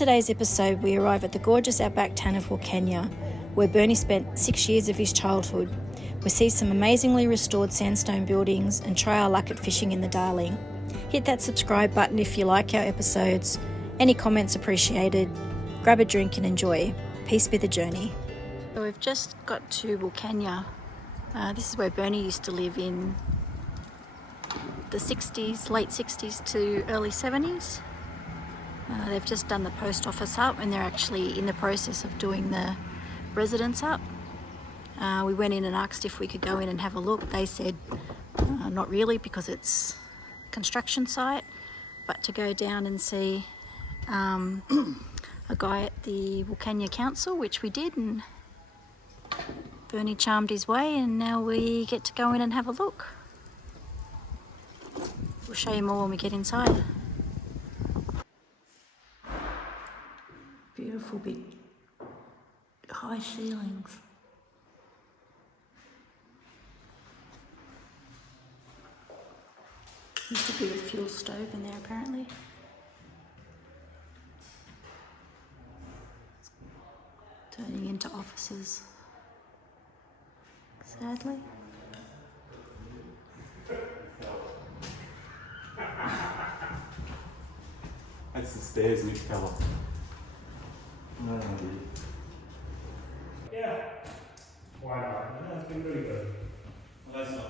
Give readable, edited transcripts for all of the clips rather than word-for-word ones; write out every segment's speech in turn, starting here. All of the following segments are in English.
today's episode, we arrive at the gorgeous Outback town of WILCANNIA, where Bernie spent 6 years of his childhood. We see some amazingly restored sandstone buildings and try our luck at fishing in the Darling. Hit that subscribe button if you like our episodes. Any comments appreciated. Grab a drink and enjoy. Peace be the journey. So we've just got to WILCANNIA. This is where Bernie used to live in the 60s, late 60s to early 70s. They've just done the post office up and they're actually in the process of doing the residence up. We went in and asked if we could go in and have a look. They said not really because it's a construction site, but to go down and see a guy at the WILCANNIA Council, which we did, and Bernie charmed his way, and now we get to go in and have a look. We'll show you more when we get inside. Beautiful big high ceilings. Used to be a fuel stove in there apparently. Turning into offices, sadly. That's the stairs Nick fell off. Yeah. Why not? No, it's been really good. Well, that's not,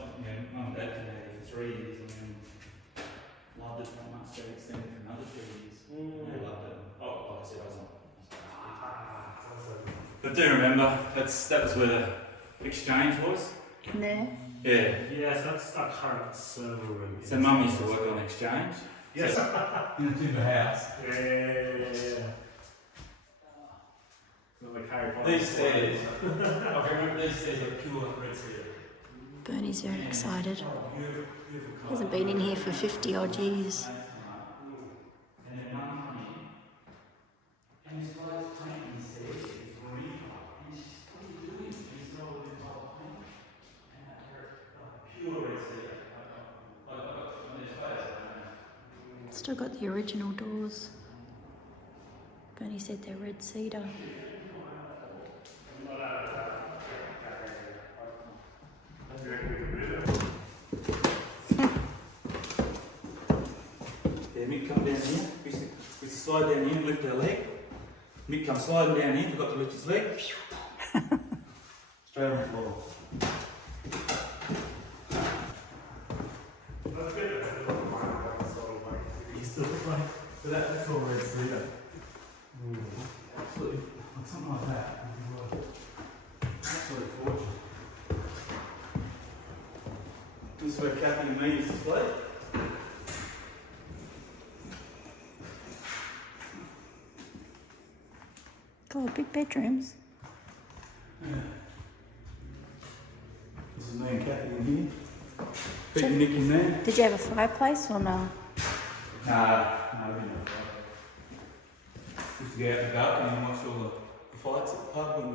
Mum and Dad did it for 3 years and then loved it that much they extended for another 2 years. They loved it. Oh, like I said, I was on. But do remember, that was where the exchange was. In there? Yeah. Yes, that's our current server room. So Mum used to work on exchange. Yes. In a timber house. Yeah. Like Harry Potter. These stairs, I remember these stairs are pure red cedar. Bernie's very excited. He hasn't been in here for 50 odd years. And then Mum came in, and this guy's painting these stairs, it's green, and she's, what are you doing? He's not with the whole paint. And pure red cedar. I got on this face, I don't know. Still got the original doors. Bernie said they're red cedar. Yeah, Mick come down here. We used to slide down here and lift our leg. Mick come sliding down here, forgot to lift his leg. Straight on the floor. He's still playing. But that's all red cedar. Absolutely. Something like that. Absolute fortune. This is where Kathy and me used to sleep. God, big bedrooms. Yeah. This is me and Kathy in here. Big Nick in there. Did you have a fireplace or no? Nah, we didn't have a fight. Used to go out in the balcony and watch all the fights at the pub when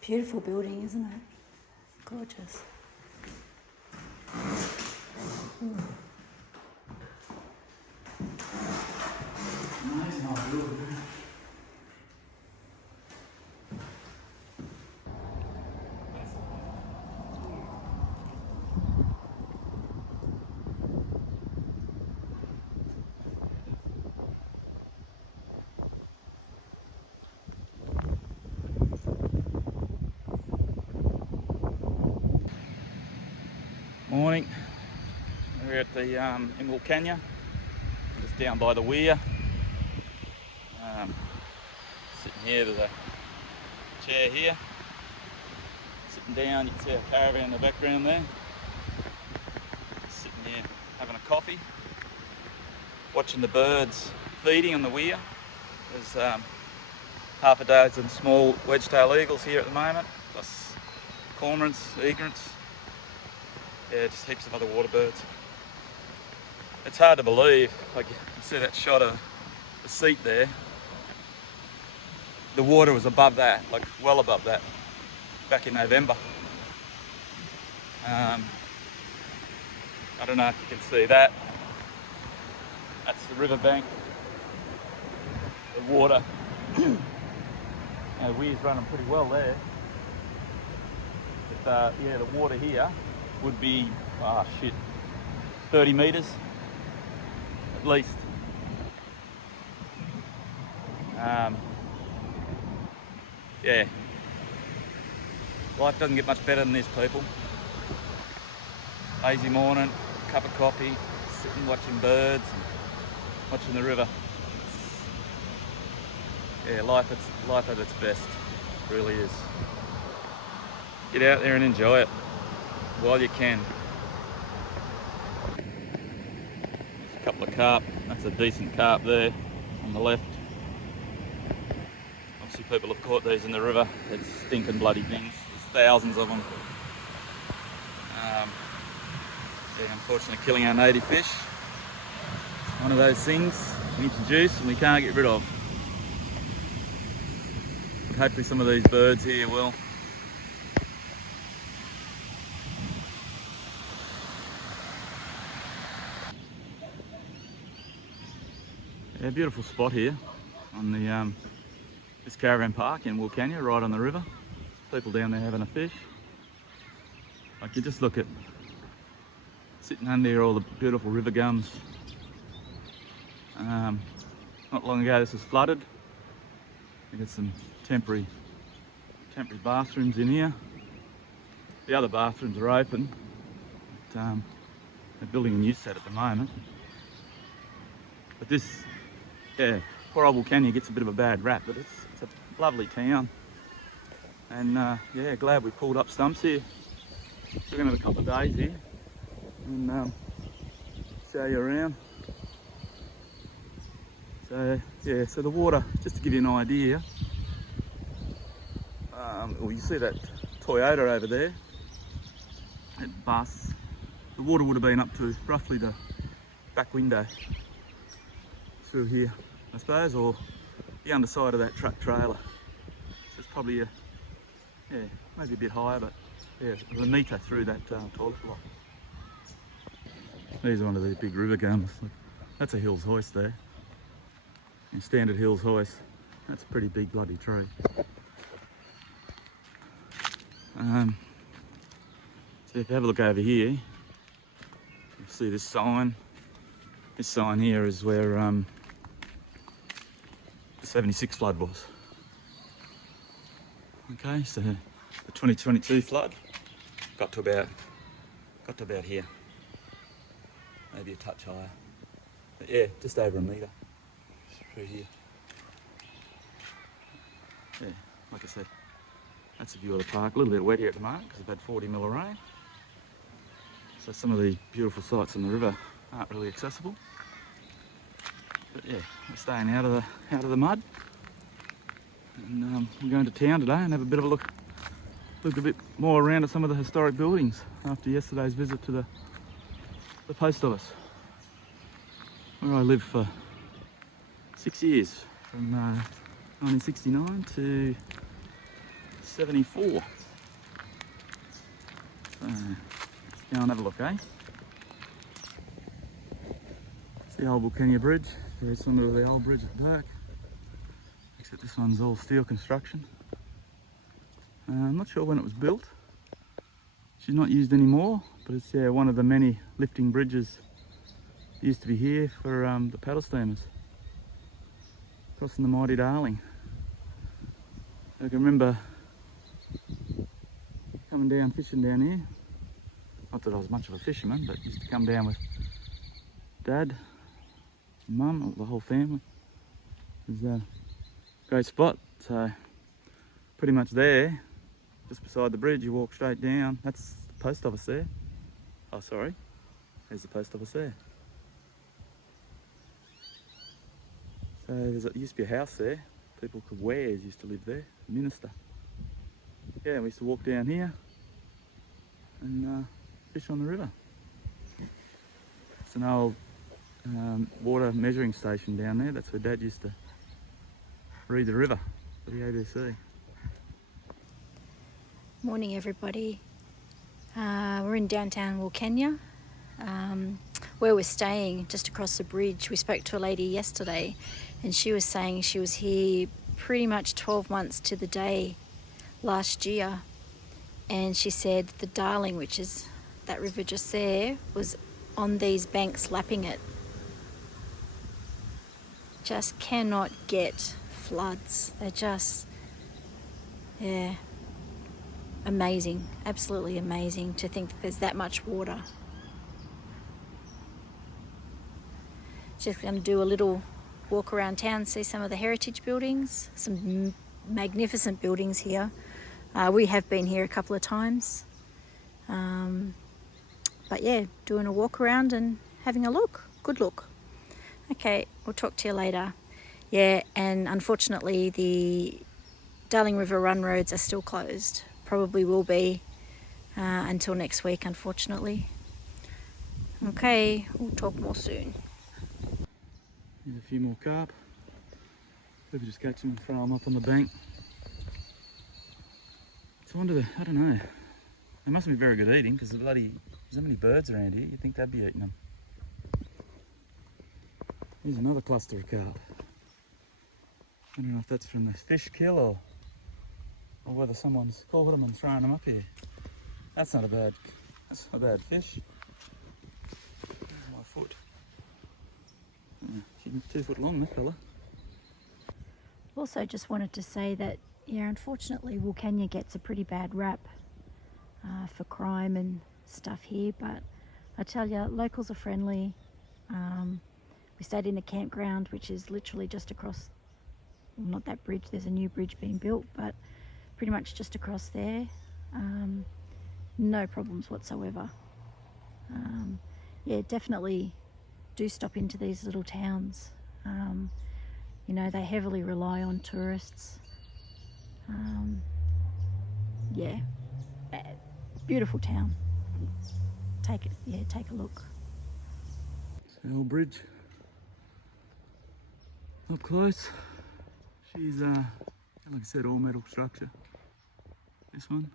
Beautiful building, isn't it? Gorgeous. Amazing old building. Morning. We're at the in WILCANNIA, just down by the weir. Sitting here with a chair here. Sitting down, you can see our caravan in the background there. Sitting here having a coffee, watching the birds feeding on the weir. There's half a dozen small wedge-tailed eagles here at the moment, plus cormorants, egrets. Yeah, just heaps of other water birds. It's hard to believe, like you see that shot of the seat there. The water was above that, like well above that, back in November. I don't know if you can see that. That's the riverbank. The water. The weir's running pretty well there. But yeah, the water here would be 30 metres at least. Yeah, life doesn't get much better than this, people. Lazy morning, cup of coffee, sitting watching birds and watching the river. Yeah, life at its best, it really is. Get out there and enjoy it while you can. There's a couple of carp. That's a decent carp there on the left. Obviously people have caught these in the river. It's stinking bloody things. There's thousands of them. Yeah, unfortunately killing our native fish. One of those things we introduce and we can't get rid of. But hopefully some of these birds here will. Yeah, beautiful spot here on the this caravan park in WILCANNIA, right on the river. People down there having a fish. Like, you just look at sitting under here, all the beautiful river gums. Not long ago this was flooded. We got some temporary bathrooms in here. The other bathrooms are open. But, they're building a new set at the moment. But this, yeah, poor old WILCANNIA gets a bit of a bad rap, but it's a lovely town. And yeah, glad we pulled up stumps here. We're gonna have a couple of days here and show you around. So yeah, so the water, just to give you an idea, well, you see that Toyota over there, that bus, the water would have been up to roughly the back window through here, I suppose, or the underside of that truck trailer. So it's probably yeah, maybe a bit higher, but yeah, a metre through that toilet block. These are one of these big river gums. Look, that's a Hills hoist there. And standard Hills hoist. That's a pretty big bloody tree. So if you have a look over here, you'll see this sign. This sign here is where the 76 flood was. Okay, so the 2022 flood got to about here. Maybe a touch higher. But yeah, just over a metre through here. Yeah, like I said, that's a view of the park. A little bit wet here at the moment because we've had 40 mil of rain. So some of these beautiful sights on the river aren't really accessible. But yeah, we're staying out of the mud. And we're going to town today and have a bit of a look a bit more around at some of the historic buildings after yesterday's visit to the post office, where I lived for 6 years, from 1969 to 74. So let's go and have a look, eh? It's the old WILCANNIA Bridge. There's some of the old bridge at the back, except this one's all steel construction. I'm not sure when it was built. She's not used anymore, but it's one of the many lifting bridges that used to be here for the paddle steamers crossing the mighty Darling. I can remember coming down fishing down here. Not that I was much of a fisherman, but used to come down with Dad, Mum, the whole family. It was a great spot. So pretty much there, just beside the bridge, you walk straight down. That's the post office there. Oh, sorry. There's the post office there. So there used to be a house there. People called Wares used to live there, the minister. Yeah, we used to walk down here and fish on the river. It's an old water measuring station down there. That's where Dad used to read the river for the ABC. Morning everybody. We're in downtown WILCANNIA, where we're staying, just across the bridge. We spoke to a lady yesterday, and she was saying she was here pretty much 12 months to the day last year, and she said the Darling, which is that river just there, was on these banks lapping it. Just cannot get floods. They're just, yeah, amazing, absolutely amazing to think that there's that much water. Just going to do a little walk around town, see some of the heritage buildings, some magnificent buildings here. We have been here a couple of times. But yeah, doing a walk around and having a look. Good look. Okay, we'll talk to you later. Yeah, and unfortunately the Darling River Run roads are still closed. Probably will be until next week, unfortunately. Okay, we'll talk more soon. Here's a few more carp. Maybe just catch them and throw them up on the bank. It's I don't know. They must be very good eating because there's so many birds around here. You'd think they'd be eating them. Here's another cluster of carp. I don't know if that's from the fish kill or whether someone's caught them and thrown them up here. That's not a bad fish. My foot. She's 2 foot long, that fella. Also just wanted to say that, yeah, unfortunately WILCANNIA gets a pretty bad rap for crime and stuff here, but I tell you, locals are friendly. We stayed in the campground, which is literally just across, well, not that bridge, there's a new bridge being built, but pretty much just across there. No problems whatsoever. Yeah, definitely do stop into these little towns. You know, they heavily rely on tourists. Yeah, beautiful town. Take a look. It's the old bridge. Up close. She's like I said, all metal structure. This one.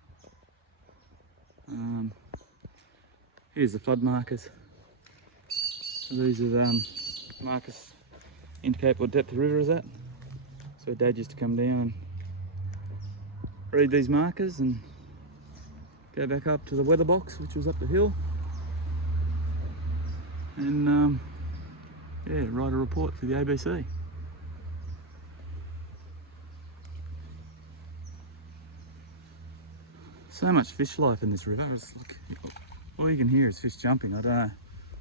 Here's the flood markers. So these are the markers indicate what depth the river is at. So Dad used to come down and read these markers and go back up to the weather box, which was up the hill, and yeah, write a report for the ABC. So much fish life in this river. It's like, all you can hear is fish jumping. I don't know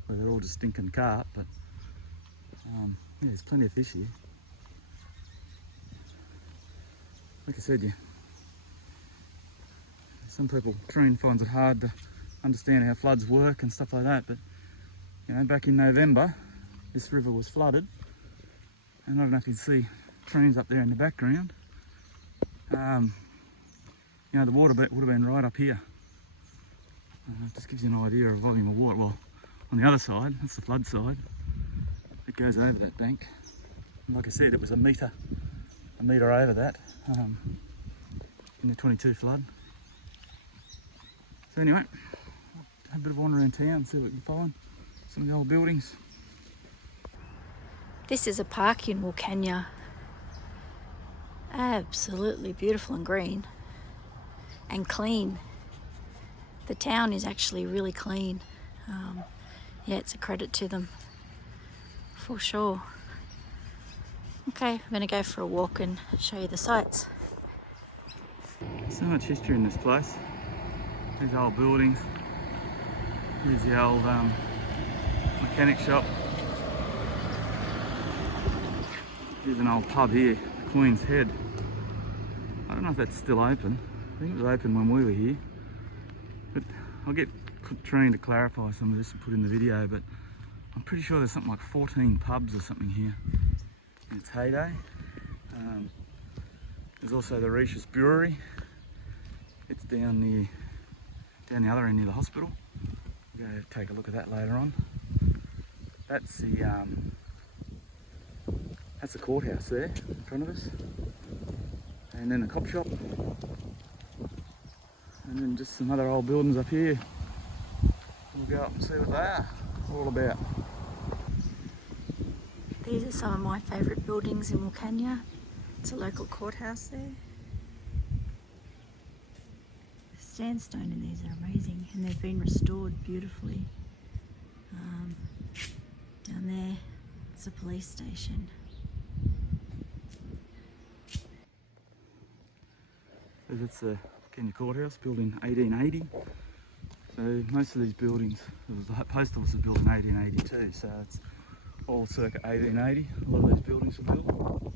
whether they're all just stinking carp, but yeah, there's plenty of fish here. Like I said, some people, Trine finds it hard to understand how floods work and stuff like that, but you know, back in November, this river was flooded, and I don't know if you can see Trines up there in the background. You know, the water would have been right up here. Just gives you an idea of volume of water. Well, on the other side, that's the flood side. It goes over that bank. And like I said, it was a metre over that in the 22 flood. So anyway, have a bit of a wander around town, see what we can find. Some of the old buildings. This is a park in WILCANNIA. Absolutely beautiful and green and clean. The town is actually really clean. Yeah, it's a credit to them for sure. Okay, I'm gonna go for a walk and show you the sights. So much history in this place. These old buildings. Here's the old mechanic shop. Here's an old pub here, Queen's Head. I don't know if that's still open. I think it was open when we were here. But I'll get Trine to clarify some of this and put in the video, but I'm pretty sure there's something like 14 pubs or something here in its heyday. There's also the Regis Brewery. It's down the other end near the hospital. We'll go take a look at that later on. That's the courthouse there in front of us. And then the cop shop. And then just some other old buildings up here. We'll go up and see what they are all about. These are some of my favourite buildings in WILCANNIA. It's a local courthouse there. Sandstone in these are amazing, and they've been restored beautifully. Down there, it's a police station. That's the WILCANNIA courthouse, built in 1880. So most of these buildings, the post office was built in 1882, so it's all circa 1880. A lot of these buildings were built.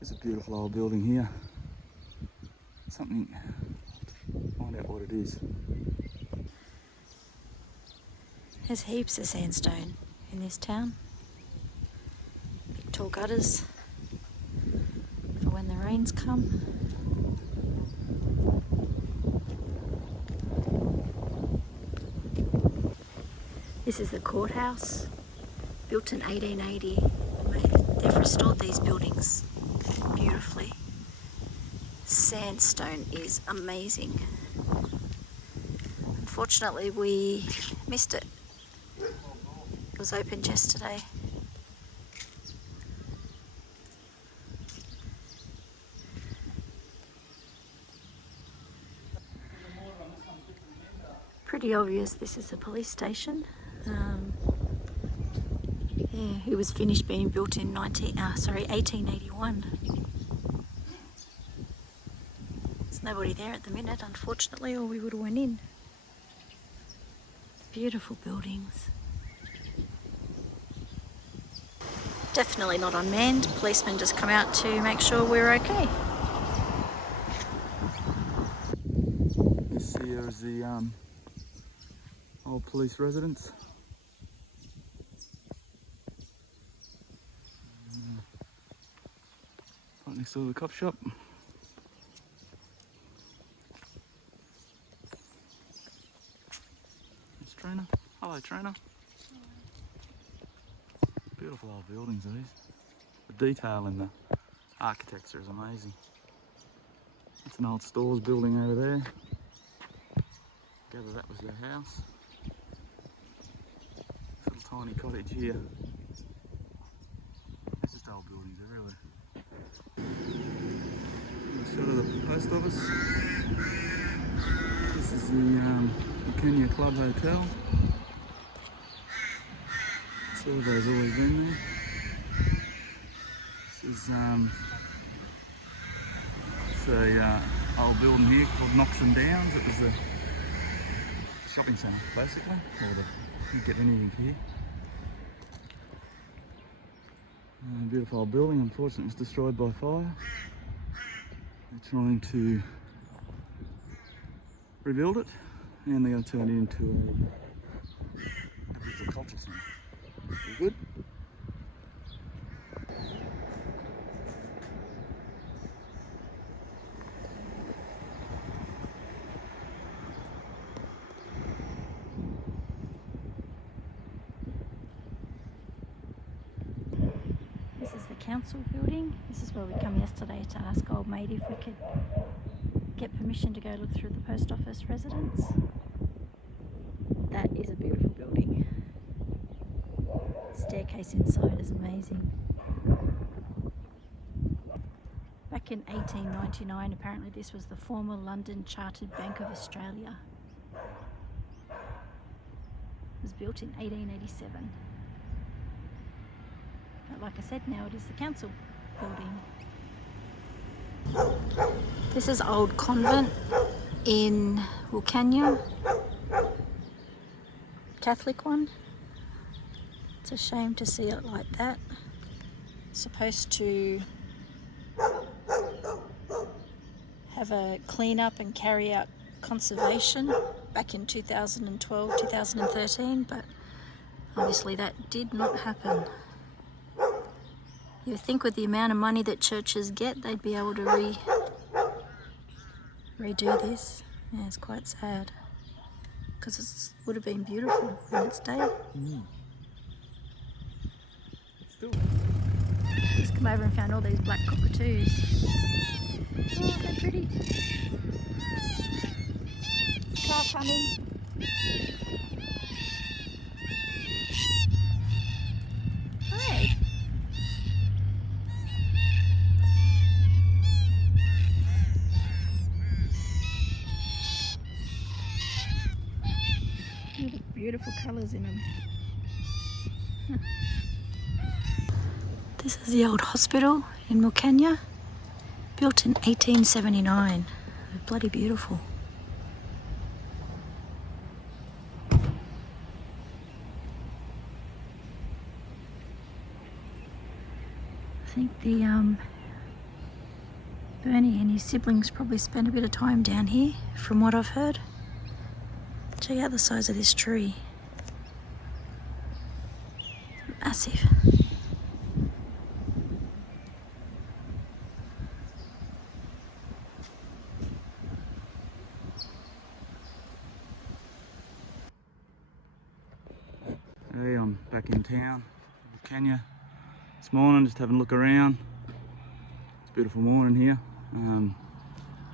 There's a beautiful old building here. Something, find out what it is. There's heaps of sandstone in this town. Big tall gutters for when the rains come. This is the courthouse, built in 1880. They've restored these buildings beautifully. Sandstone is amazing. Unfortunately, we missed it. It was opened yesterday. Pretty obvious this is a police station. Yeah, it was finished being built in 1881. There's nobody there at the minute, unfortunately, or we would have went in. Beautiful buildings. Definitely not unmanned. Policemen just come out to make sure we're okay. This here is the old police residence. Right next door to the cop shop. There's Trainer. Hello, Trainer. Beautiful old buildings, these. The detail in the architecture is amazing. That's an old stores building over there. Gather that was their house. Little tiny cottage here. It's just old buildings everywhere. A shot of the post office. This is the WILCANNIA Club Hotel. Survey's always been there. This is it's a old building here called Knocks and Downs. It was a shopping centre basically, or you get anything here. Beautiful old building, unfortunately it was destroyed by fire. They're trying to rebuild it and they're going to turn it into a Aboriginal culture centre. Good. This is the council building. This is where we come yesterday to ask old mate if we could get permission to go look through the post office residence. That is a beautiful building. Staircase inside is amazing. Back in 1899, apparently this was the former London Chartered Bank of Australia. It was built in 1887. But like I said, now it is the council building. This is old convent in WILCANNIA, Catholic one. It's a shame to see it like that. It's supposed to have a clean up and carry out conservation back in 2012, 2013, but obviously that did not happen. You would think with the amount of money that churches get, they'd be able to redo this. Yeah, it's quite sad because it would have been beautiful in its day. Just come over and found all these black cockatoos. Oh, they're pretty. Car coming. Hey. Look at the beautiful colours in them. This is the old hospital in WILCANNIA, built in 1879. They're bloody beautiful. I think the Bernie and his siblings probably spent a bit of time down here, from what I've heard. Check out the size of this tree. Massive. Hey, I'm back in town, WILCANNIA. This morning, just having a look around. It's a beautiful morning here.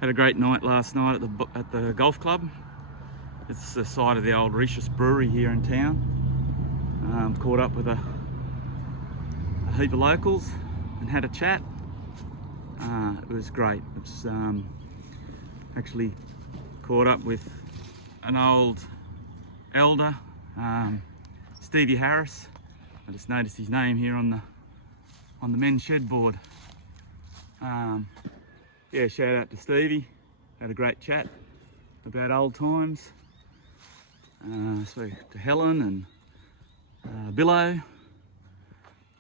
Had a great night last night at the golf club. It's the site of the old Rishis brewery here in town. Caught up with a heap of locals and had a chat. It was great. It's actually caught up with an old elder, Stevie Harris. I just noticed his name here on the men's shed board. Yeah, shout out to Stevie. Had a great chat about old times. Spoke to Helen and Billo,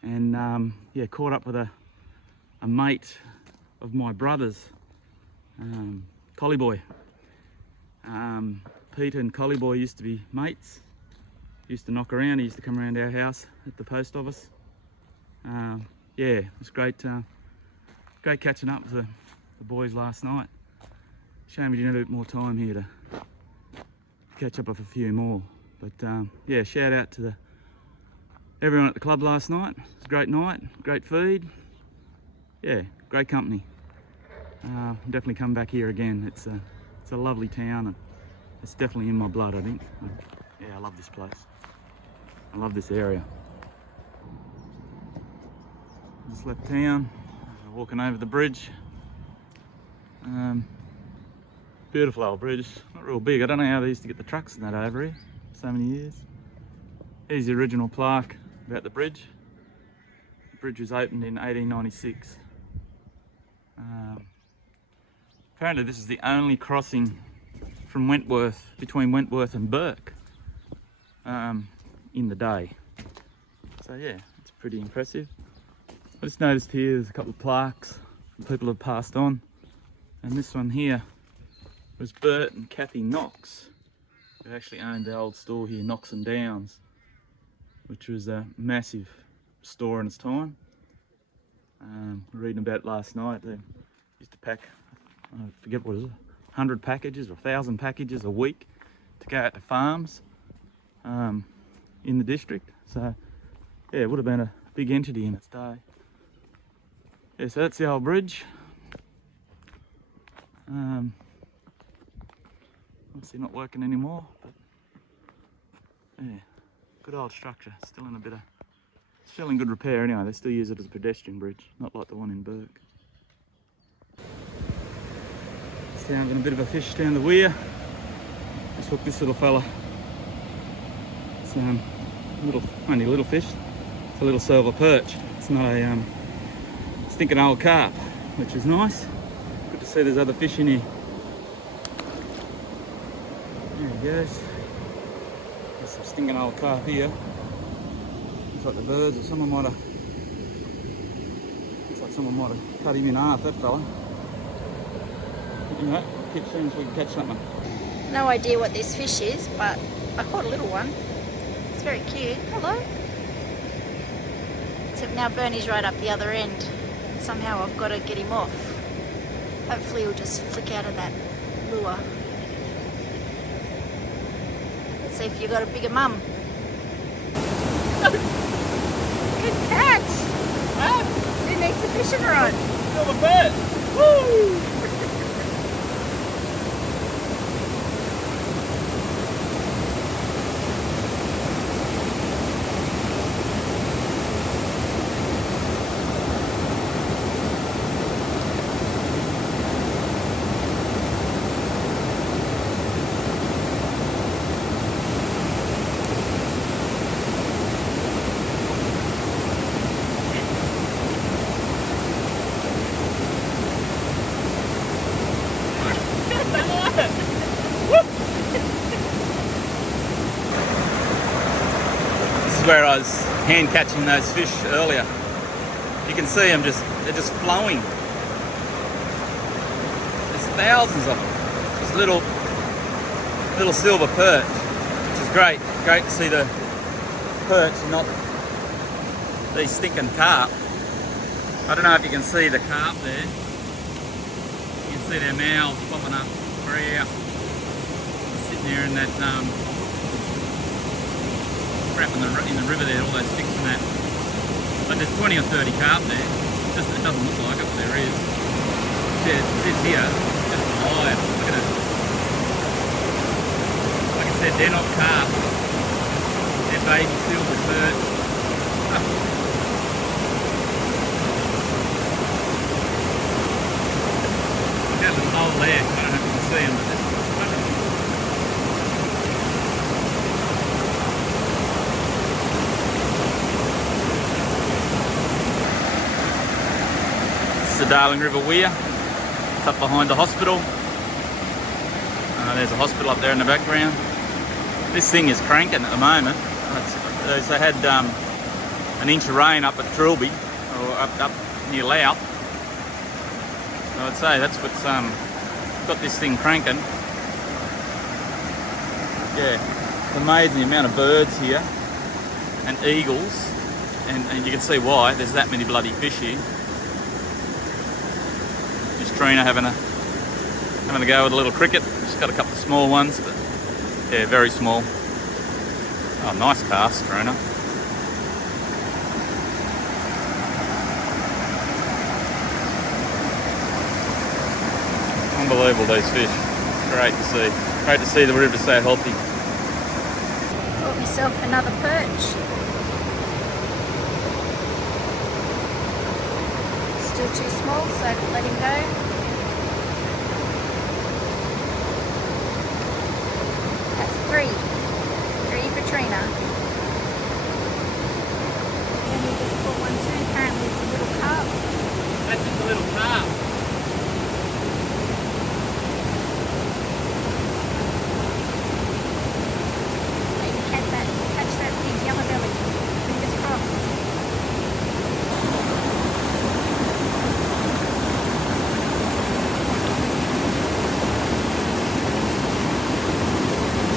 and yeah, caught up with a mate of my brother's, Collie Boy. Peter and Collie Boy used to be mates. Used to knock around. He used to come around our house at the post office. Yeah, it was great. Great catching up with the boys last night. Shame we didn't have a bit more time here to catch up with a few more. But yeah, shout out to everyone at the club last night. It was a great night, great feed. Yeah, great company. Definitely come back here again. It's a lovely town, and it's definitely in my blood, I think. Yeah, I love this place. I love this area. Just left town, walking over the bridge. Beautiful old bridge, not real big. I don't know how they used to get the trucks and that over here so many years. Here's the original plaque about the bridge. The bridge was opened in 1896. Apparently this is the only crossing from Wentworth, between Wentworth and Burke, in the day. So yeah, it's pretty impressive. I just noticed here there's a couple of plaques people have passed on, and this one here was Bert and Kathy Knox, who actually owned the old store here, Knox and Downs, which was a massive store in its time. Reading about it last night, they used to pack, I forget what it is, 100 packages or 1,000 packages a week to go out to farms in the district. So yeah, it would have been a big entity in its day. Yeah, so that's the old bridge. Obviously not working anymore, but yeah, good old structure. Still in a bit of, still in good repair anyway. They still use it as a pedestrian bridge, not like the one in Burke. Just having a bit of a fish down the weir. Just hooked this little fella. It's only a little fish. It's a little silver perch. It's not a stinking old carp, which is nice. Good to see there's other fish in here. There he goes. There's some stinking old carp here. Looks like the birds, or someone might have. Looks like someone might have cut him in half, that fella. Anyway, keep seeing if we can catch something. No idea what this fish is, but I caught a little one. It's very cute. Hello. Except now Bernie's right up the other end. And somehow I've got to get him off. Hopefully he'll just flick out of that lure. Let's see if you got a bigger mum. Good catch! Who needs a fishing rod? Still a bird! Woo! where I was hand catching those fish earlier. You can see them they're just flowing. There's thousands of them. Just little silver perch, which is great. Great to see the perch and not these stinking carp. I don't know if you can see the carp there. You can see their mouths popping up through out. Sitting there in that crap in the river there, all those sticks and that. But there's 20 or 30 carp there. It doesn't look like it, but there is. It's here, just alive. Look at it. Like I said, they're not carp. They're baby silver perch. That little hole there, I don't know if you can see them, but there's the Darling River Weir. It's up behind the hospital. There's a hospital up there in the background. This thing is cranking at the moment. They had an inch of rain up at Trilby, or up near Louth. So I'd say that's what's got this thing cranking. Yeah, it's amazing the amount of birds here and eagles, and you can see why. There's that many bloody fish here. Trina having a go with a little cricket. Just got a couple of small ones, but yeah, very small. Oh, nice cast, Trina. Unbelievable, these fish. Great to see. Great to see the river so healthy. Got myself another perch. Still too small, so I can let him go. That's three for Trina. And we just caught one too. Apparently it's a little carp. That's just a little carp. Maybe catch that big yellow belly. Fingers crossed.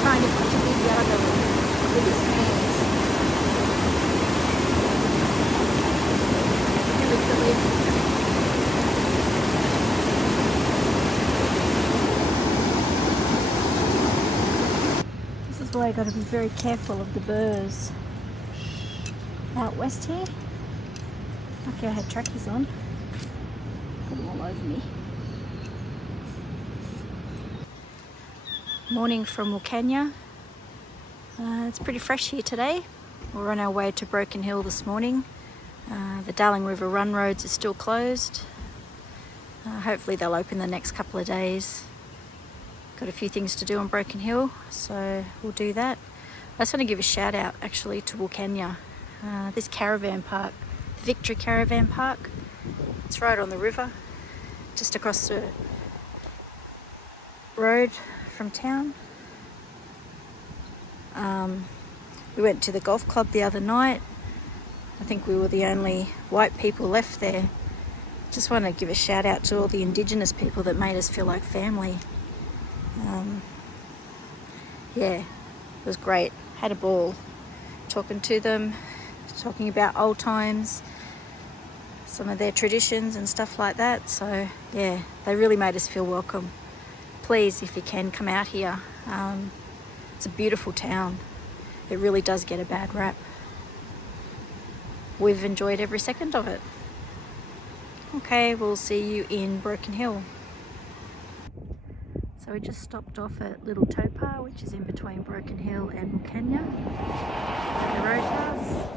Trying to catch a big yellow belly with his hands. Really good. This is why I got to be very careful of the burrs out west here. Lucky I had trackies on. Got them all over me. Morning from WILCANNIA. It's pretty fresh here today. We're on our way to Broken Hill this morning. The Darling River run roads are still closed. Hopefully they'll open the next couple of days. Got a few things to do on Broken Hill, so we'll do that. I just want to give a shout out actually to WILCANNIA. This caravan park, the Victory Caravan Park, it's right on the river, just across the road from town. We went to the golf club the other night. I think we were the only white people left there. Just want to give a shout out to all the Indigenous people that made us feel like family. Yeah, it was great. Had a ball talking to them, talking about old times, some of their traditions and stuff like that. So yeah, they really made us feel welcome. Please, if you can, come out here. It's a beautiful town. It really does get a bad rap. We've enjoyed every second of it. Okay, we'll see you in Broken Hill. So we just stopped off at Little Topar, which is in between Broken Hill and WILCANNIA, at the roadhouse.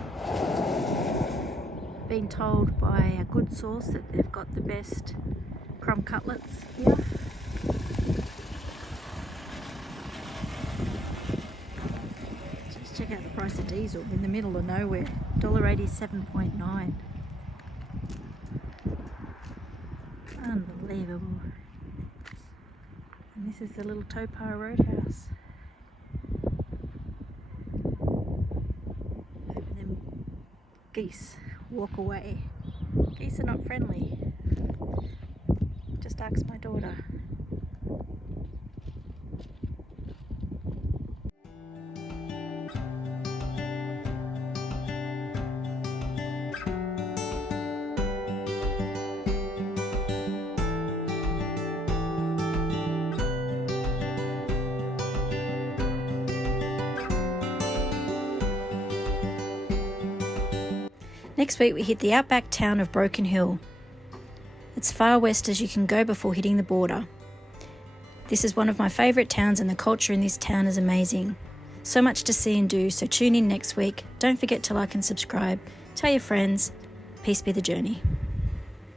Been told by a good source that they've got the best crumb cutlets here. Just check out the price of diesel in the middle of nowhere, $1.87.9. Unbelievable. And this is the Little Topar Roadhouse. Geese walk away. Geese are not friendly. Just ask my daughter. Next week we hit the outback town of Broken Hill. It's far west as you can go before hitting the border. This is one of my favourite towns and the culture in this town is amazing. So much to see and do, so tune in next week. Don't forget to like and subscribe. Tell your friends. Peace be the journey.